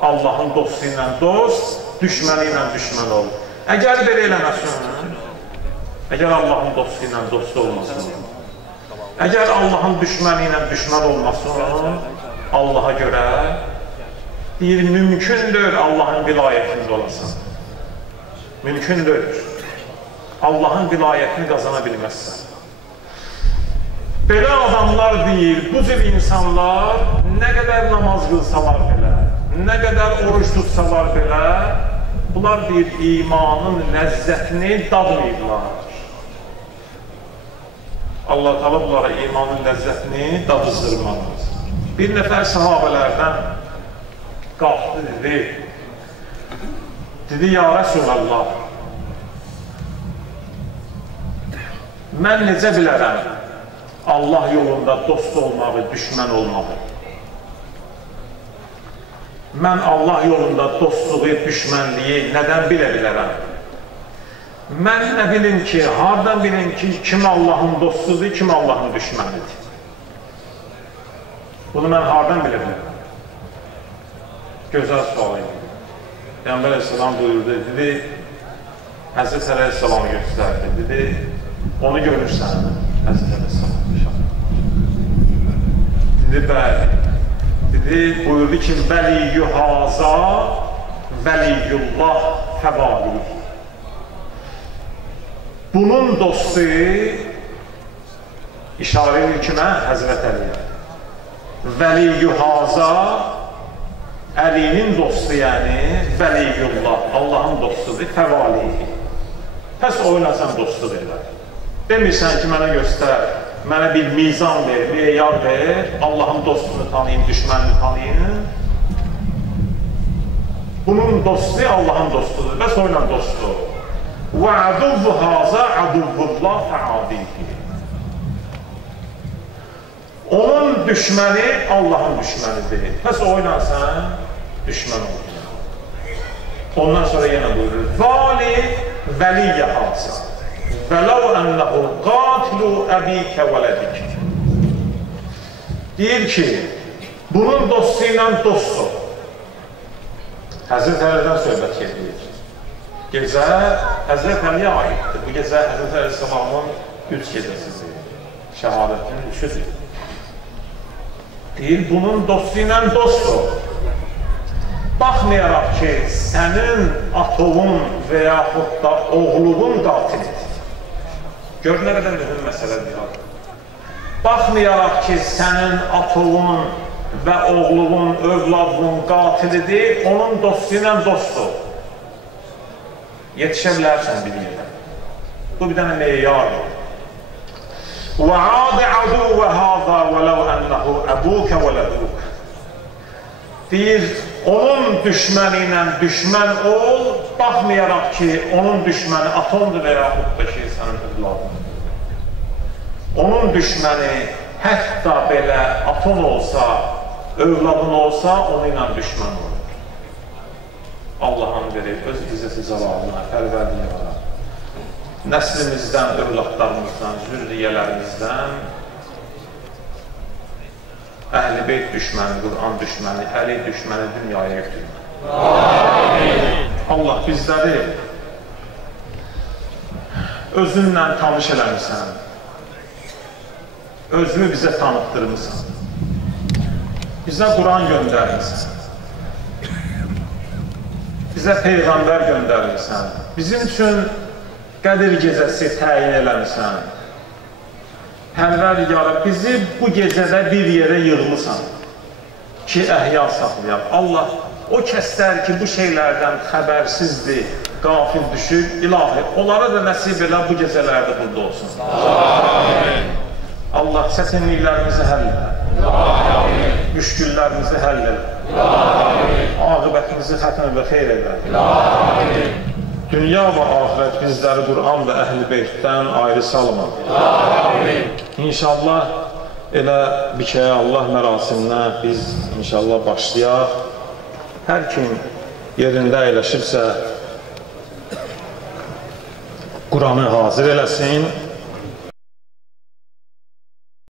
Allahın dostu ilə dost, düşməni ilə düşmən ol. Əgər belə eləməsin, əgər Allahın dostu ilə dost olmasın, əgər Allahın düşməni ilə düşmən olmasın, Allaha görə deyir, mümkündür Allahın vilayətində olasın. Mümkündür. Allahın vilayətini qazana bilməzsən. Belə adamlar deyir, bu cür insanlar nə qədər namaz qılsalar belə, nə qədər oruç tutsalar belə, bunlar deyir, imanın ləzzətini dadmayıblar. Allah Teala bunlara imanın ləzzətini dadızdırmalıdır. Bir nəfər sahabələrdən qalxdı, dedi, ya Rəsulallah, mən necə bilərəm Allah yolunda dost olmağı, düşmən olmağı? Mən Allah yolunda dostluğu, düşmənliyi nədən bilə bilərəm? Mən nə bilin ki, hardan bilin ki, kim Allahın dostudur, kim Allahın düşmənidir? Bunu mən hardan bilə bilərəm? Gözəl sual edir. Peyğəmbər əleyhissalam buyurdu, dedi, Həzrət əleyhissalamı göstərdi, dedi, onu görürsən, Həzrət əleyhissalam. Dedi, bəli. Dedi, buyurdu ki, vəliyyü haza, vəliyyullah fəvalih. Bunun dostu işarə edir ki, mən Həzrət Əliyə. Vəliyyü haza, Əlinin dostu, yəni vəliyyullah, Allahın dostudur, fəvalih. Pəs o ilə sən dostluq elə. Demirsən ki, mənə göstər, mənə bir mizan ver, meyar ver, Allahın dostunu tanıyın, düşmənini tanıyın. Bunun dostu Allahın dostudur, bəs o ilə dostluq. Və əduvvu haza əduvvullah fəadihi. Onun düşməni Allahın düşmənidir. Pəs o ilə sən düşmən olursan. Ondan sonra yenə buyurur. Vali vəliyyə hadisa. Vələv ənəhu qatilu əbikə vələdik. Deyir ki, bunun dostu ilə dostdur. Həzrət Əlidən söhbət gedir. Gecə Həzrət Əliyə aiddir. Bu gecə Həzrət Əleyhisselamın 3 gecəsidir. Şəhadətinin 3-üdür. Deyir, bunun dostu ilə dostdur. Baxmayaraq ki, sənin atovun və yaxud da oğlunun qatilidir. Gör, nə qədər mühüm məsələdir. Baxmayaraq ki, sənin atovun və oğlunun, övladının qatilidir, onun dostu ilə dostdur. Yetişə bilərsən bir yerə. Bu bir dənə meyardır. وَعَادِ عَدُوَ هَذَا وَلَوْ أَنَّهُ أَبُوكَ وَلَدُوكَ. Deyir, onun düşməni ilə düşmən ol, baxmayaraq ki, onun düşməni atomdur və yaxud da ki, sənin övladın. Onun düşməni hətta belə atom olsa, övladın olsa, onu ilə düşmən olur. Allah'ın verir, öz izzəti zavalına, pərvərdiyə var. Nəslimizdən, övladlarımızdan, zürriyyələrimizdən Əhl-i Beyt düşməni, Qur'an düşməni, Əli düşməni dünyaya götürmə. Allah bizləri özünlə tanış eləmişsən, özünü bizə tanıtdırmışsan, bizə Qur'an göndərmişsən, bizə Peyğəmbər göndərmişsən, bizim üçün Qədir gecəsi təyin eləmişsən. Pərvərdigara, bizi bu gecədə bir yerə yığmışsan ki, əhya saxlayaq. Allah o kəslər ki, bu şeylərdən xəbərsizdir, qafil düşür, ilahi, onlara da nəsib elə bu gecələrdə burada olsun. Amin. Allah çətinliklərimizi həll edə, müşküllərimizi həll edə, aqibətimizi xətmə və xeyr edə. Amin. Dünya və ahirət bizləri Qur'an və Əhl-i Beytdən ayrı salma. Amin. İnşallah elə Bikəyə Allah mərasiminə biz inşallah başlayaq. Hər kim yerində əyləşibsə Qur'anı hazır eləsin.